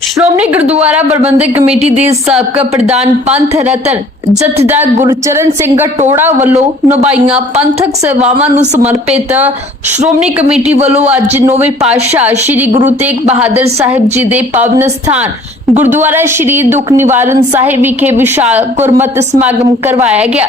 ਸ਼੍ਰੋਮਣੀ ਗੁਰਦੁਆਰਾ ਪ੍ਰਬੰਧਕ committee ਦੇ ਸਾਬਕਾ ਪ੍ਰਧਾਨ ਪੰਥ ਰਤਨ ਜਥੇਦਾਰ ਗੁਰਚਰਨ ਸਿੰਘ ਟੋੜਾ ਵੱਲੋਂ ਨਿਭਾਈਆਂ ਪੰਥਕ ਸੇਵਾਵਾਂ ਨੂੰ ਸਮਰਪਿਤ ਸ਼੍ਰੋਮਣੀ ਕਮੇਟੀ ਵੱਲੋਂ ਅੱਜ ਨੌਵੇਂ ਪਾਤਸ਼ਾਹ ਸ੍ਰੀ ਗੁਰੂ ਤੇਗ ਬਹਾਦਰ ਸਾਹਿਬ ਜੀ ਦੇ ਪਾਵਨ ਸਥਾਨ ਗੁਰਦੁਆਰਾ ਸ੍ਰੀ ਦੁੱਖ ਨਿਵਾਰਨ ਸਾਹਿਬ ਵਿਖੇ ਵਿਸ਼ਾਲ ਗੁਰਮਤਿ ਸਮਾਗਮ ਕਰਵਾਇਆ ਗਿਆ।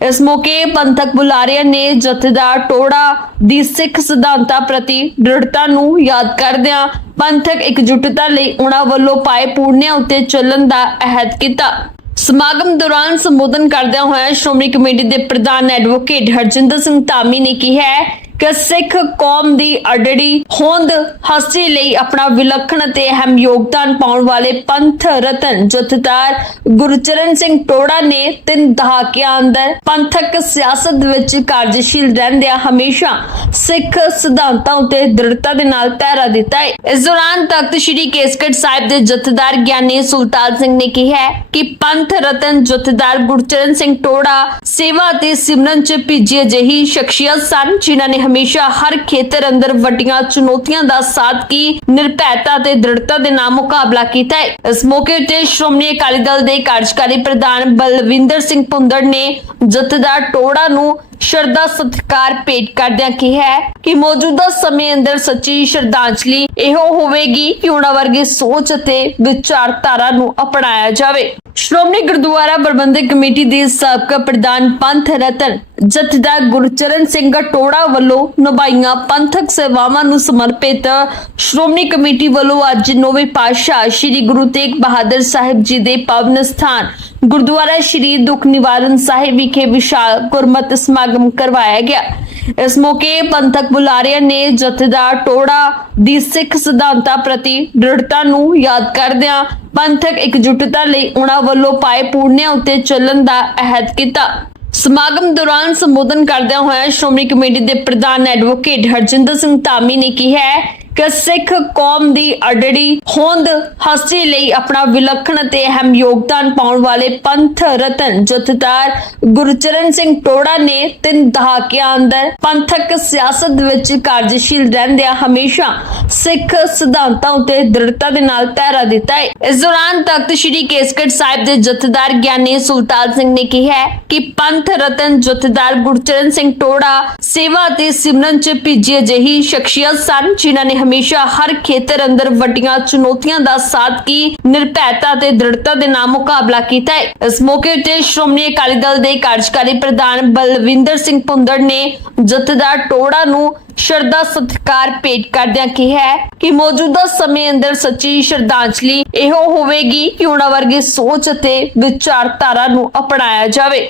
ਇਸ ਮੌਕੇ ਪੰਥਕ ਬੁਲਾਰਿਆਂ ਨੇ ਜਥੇਦਾਰ ਟੋੜਾ ਦੀ ਸਿੱਖ ਸਿਧਾਂਤਾਂ ਪ੍ਰਤੀ ਦ੍ਰਿੜਤਾ ਨੂੰ ਯਾਦ ਕਰਦਿਆਂ ਪੰਥਕ ਇਕਜੁੱਟਤਾ ਲਈ ਉਹਨਾਂ ਵੱਲੋਂ ਪਾਏ ਪੂਰਨਿਆਂ ਉੱਤੇ ਚੱਲਣ ਦਾ ਅਹਿਦ ਕੀਤਾ। ਸਮਾਗਮ ਦੌਰਾਨ ਸੰਬੋਧਨ ਕਰਦਿਆਂ ਹੋਇਆ ਸ਼੍ਰੋਮਣੀ ਕਮੇਟੀ ਦੇ ਪ੍ਰਧਾਨ ਐਡਵੋਕੇਟ ਹਰਜਿੰਦਰ ਸਿੰਘ ਧਾਮੀ ਨੇ ਕਿਹਾ ਹੈ ਕਿ ਸਿੱਖ ਕੌਮ ਦੀ ਅਡੜੀ ਹੋਂਦ ਹਸਤੀ ਲਈ ਆਪਣਾ ਵਿਲੱਖਣ ਅਤੇ ਅਹਿਮ ਯੋਗਦਾਨ ਪਾਉਣ ਵਾਲੇ ਪੰਥ ਰਤਨ ਜਥੇਦਾਰ ਗੁਰਚਰਨ ਸਿੰਘ ਟੋੜਾ ਨੇ ਤਿੰਨ ਦਹਾਕਿਆਂ ਅੰਦਰ ਪੰਥਕ ਸਿਆਸਤ ਵਿੱਚ ਕਾਰਜਸ਼ੀਲ ਰਹਿੰਦਿਆਂ ਹਮੇਸ਼ਾ ਸਿੱਖ ਸਿਧਾਂਤਾਂ ਉਤੇ ਦ੍ਰਿੜਤਾ ਦੇ ਨਾਲ ਪਹਿਰਾ ਦਿੱਤਾ ਹੈ। ਇਸ ਦੌਰਾਨ ਤਖਤ ਸ੍ਰੀ ਕੇਸਗੜ੍ਹ ਸਾਹਿਬ ਦੇ ਜਥੇਦਾਰ ਗਿਆਨੀ ਸੁਲਤਾਨ ਸਿੰਘ ਨੇ ਕਿਹਾ ਕਿ ਪੰਥ ਰਤਨ ਜਥੇਦਾਰ ਗੁਰਚਰਨ ਸਿੰਘ ਟੋੜਾ ਸੇਵਾ ਅਤੇ ਸਿਮਰਨ ਚ ਭਿੱਜੀ ਅਜਿਹੀ ਸ਼ਖਸੀਅਤ ਸਨ ਜਿਨ੍ਹਾਂ ਨੇ ਹਮੇਸ਼ਾ ਹਰ ਖੇਤਰ ਅੰਦਰ ਵੱਡੀਆਂ ਚੁਣੌਤੀਆਂ ਦਾ ਸਾਥ ਕੀ ਨਿਰਭੈਤਾ ਤੇ ਦ੍ਰਿੜਤਾ ਦੇ ਨਾਲ ਮੁਕਾਬਲਾ ਕੀਤਾ ਹੈ। ਇਸ ਮੌਕੇ ਉੱਤੇ ਸ਼੍ਰੋਮਣੀ ਅਕਾਲੀ ਦਲ ਦੇ ਕਾਰਜਕਾਰੀ ਪ੍ਰਧਾਨ ਬਲਵਿੰਦਰ ਸਿੰਘ ਭੁੰਦੜ ਨੇ ਜਥੇਦਾਰ ਟੋੜਾ ਨੂੰ ਸ਼ਰਧਾ ਸਤਿਕਾਰ ਭੇਟ ਕਰਦਿਆਂ ਕਿਹਾ ਹੈ ਕਿ ਮੌਜੂਦਾ ਸਮੇਂ ਅੰਦਰ ਸੱਚੀ ਸ਼ਰਧਾਂਜਲੀ ਇਹੋ ਹੋਵੇਗੀ ਕਿ ਉਹਨਾਂ ਵਰਗੀ ਸੋਚ ਅਤੇ ਵਿਚਾਰਧਾਰਾ ਨੂੰ ਅਪਣਾਇਆ ਜਾਵੇ। ਸ਼੍ਰੋਮਣੀ ਗੁਰਦੁਆਰਾ ਪ੍ਰਬੰਧਕ ਕਮੇਟੀ ਦੇ ਸਾਬਕਾ ਪ੍ਰਧਾਨ ਪੰਥ ਰਤਨ ਜਥੇਦਾਰ ਗੁਰਚਰਨ ਸਿੰਘ ਟੋੜਾ ਵੱਲੋਂ ਨਿਭਾਈਆਂ ਪੰਥਕ ਸੇਵਾਵਾਂ ਨੂੰ ਸਮਰਪਿਤ ਸ਼੍ਰੋਮਣੀ ਕਮੇਟੀ ਵੱਲੋਂ ਅੱਜ ਨੌਵੇਂ ਪਾਤਸ਼ਾਹ ਸ੍ਰੀ ਗੁਰੂ ਤੇਗ ਬਹਾਦਰ ਸਾਹਿਬ ਜੀ ਦੇ ਪਾਵਨ ਸਥਾਨ ਗੁਰਦੁਆਰਾ ਸ੍ਰੀ ਦੁੱਖ ਨਿਵਾਰਨ ਸਾਹਿਬ ਵਿਖੇ ਵਿਸ਼ਾਲ ਗੁਰਮਤਿ ਸਮਾਗਮ ਕਰਵਾਇਆ ਗਿਆ। ਇਸ ਮੌਕੇ ਪੰਥਕ ਬੁਲਾਰਿਆਂ ਨੇ ਜਥੇਦਾਰ ਟੋੜਾ ਦੀ ਸਿੱਖ ਸਿਧਾਂਤਾਂ ਪ੍ਰਤੀ ਦ੍ਰਿੜਤਾ ਨੂੰ ਯਾਦ ਕਰਦਿਆਂ ਪੰਥਕ ਇਕਜੁੱਟਤਾ ਲਈ ਉਹਨਾਂ ਵੱਲੋਂ ਪਾਏ ਪੂਰਨਿਆਂ ਉੱਤੇ ਚੱਲਣ ਦਾ ਅਹਿਦ ਕੀਤਾ। ਸਮਾਗਮ ਦੌਰਾਨ ਸੰਬੋਧਨ ਕਰਦਿਆਂ ਹੋਇਆ ਸ਼੍ਰੋਮਣੀ ਕਮੇਟੀ ਦੇ ਪ੍ਰਧਾਨ ਐਡਵੋਕੇਟ ਹਰਜਿੰਦਰ ਸਿੰਘ ਧਾਮੀ ਨੇ ਕਿਹਾ ਹੈ ਕਿ ਸਿੱਖ ਕੌਮ ਦੀ ਅਡੜੀ ਹੋਂਦ ਹਸਤੀ ਲਈ ਆਪਣਾ ਵਿਲੱਖਣ ਅਤੇ ਅਹਿਮ ਯੋਗਦਾਨ ਪਾਉਣ ਵਾਲੇ ਪੰਥ ਰਤਨ ਜਥੇਦਾਰ ਗੁਰਚਰਨ ਸਿੰਘ ਟੋੜਾ ਨੇ ਤਿੰਨ ਦਹਾਕਿਆਂ ਅੰਦਰ ਪੰਥਕ ਸਿਆਸਤ ਵਿੱਚ ਕਾਰਜਸ਼ੀਲ ਰਹਿੰਦਿਆਂ ਹਮੇਸ਼ਾ ਸਿੱਖ ਸਿਧਾਂਤਾਂ ਉਤੇ ਦ੍ਰਿੜਤਾ ਦੇ ਨਾਲ ਪਹਿਰਾ ਦਿੱਤਾ ਹੈ। ਇਸ ਦੌਰਾਨ ਤਖਤ ਸ੍ਰੀ ਕੇਸਗੜ੍ਹ ਸਾਹਿਬ ਦੇ ਜਥੇਦਾਰ ਗਿਆਨੀ ਸੁਲਤਾਨ ਸਿੰਘ ਨੇ ਕਿਹਾ ਕਿ ਪੰਥ ਰਤਨ ਜਥੇਦਾਰ ਗੁਰਚਰਨ ਸਿੰਘ ਟੋੜਾ ਸੇਵਾ ਅਤੇ ਸਿਮਰਨ ਚ ਭਿੱਜੀ ਅਜਿਹੀ ਸ਼ਖਸੀਅਤ ਸਨ ਜਿਨ੍ਹਾਂ ਨੇ ਹਮੇਸ਼ਾ ਹਰ ਖੇਤਰ ਅੰਦਰ ਵੱਡੀਆਂ ਚੁਣੌਤੀਆਂ ਦਾ ਸਾਥ ਨਿਰਭੈਤਾ ਤੇ ਦ੍ਰਿੜਤਾ ਦੇ ਨਾਲ ਮੁਕਾਬਲਾ ਕੀਤਾ ਹੈ। ਇਸ ਮੌਕੇ ਉੱਤੇ ਸ਼੍ਰੋਮਣੀ ਅਕਾਲੀ ਦਲ ਦੇ ਕਾਰਜਕਾਰੀ ਪ੍ਰਧਾਨ ਬਲਵਿੰਦਰ ਸਿੰਘ ਭੁੰਦੜ ਨੇ ਜਥੇਦਾਰ ਟੋੜਾ ਨੂੰ ਸ਼ਰਧਾ ਸਤਿਕਾਰ ਭੇਟ ਕਰਦਿਆਂ ਕਿਹਾ ਕਿ ਮੌਜੂਦਾ ਸਮੇਂ ਅੰਦਰ ਸੱਚੀ ਸ਼ਰਧਾਂਜਲੀ ਇਹੋ ਹੋਵੇਗੀ ਕਿ ਉਹਨਾਂ ਵਰਗੀ ਸੋਚ ਅਤੇ ਵਿਚਾਰਧਾਰਾ ਨੂੰ ਅਪਣਾਇਆ ਜਾਵੇ।